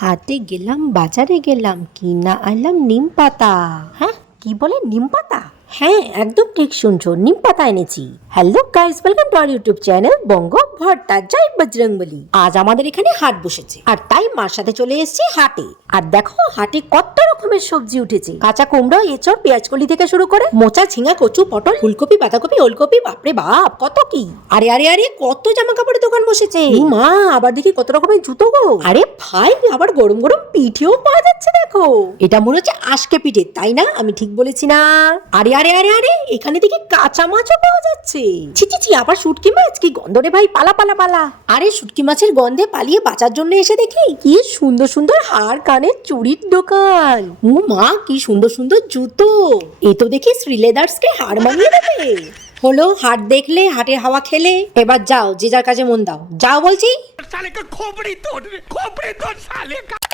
হাটে গেলাম, বাজারে গেলাম, কিনা আনলাম নিম পাতা। হ্যাঁ, কি বলে নিম পাতা? হ্যাঁ, একদম ঠিক শুনছো, নিম পাতা এনেছি। Hello guys, welcome to our YouTube channel Banga Bhatta. জয় বজরংবলী। আজ আমাদের এখানে হাট বসেছে, আর তাই মার সাথে চলে এসেছি হাটে। আর দেখো হাটে কত রকমের সবজি উঠেছে। কাঁচা কুমড়ো, এঁচড়, পেঁয়াজকলি থেকে শুরু করে মোচা, ঝিঙা, কচু, পটল, ফুলকপি, বাঁধাকপি, ওলকপি, বাপরে বাপ কত কি। আরে আরে আরে, কত জামা কাপড়ের দোকান বসেছে। মা, আবার দেখি কত রকমের জুতো গো। আরে ভাই, আবার গরম গরম পিঠেও পাওয়া যাচ্ছে দেখো। এটা মনে হচ্ছে আজকে পিঠে, তাই না? আমি ঠিক বলেছি না? আরে আরে আরে আরে, এখানে দেখি কাঁচা মাছও পাওয়া যাচ্ছে। ছি ছি ছি, আবার শুটকি মাছ, কি গন্ধ রে ভাই, পালা পালা পালা। আরে শুটকি মাছের গন্ধে পালিয়ে বাঁচার জন্য এসে দেখি কি সুন্দর সুন্দর হার কানের চুড়ির দোকান। ও মা, কি সুন্দর সুন্দর জুতো। এ তো দেখি শ্রীলেদার্স কে হার মানিয়ে দেবে। হলো, হাট দেখলে, হাটের হাওয়া খেলে, এবার যাও যে যার কাজে মন দাও। যাও বলছি। साले का खोपड़ी तोड़ साले का।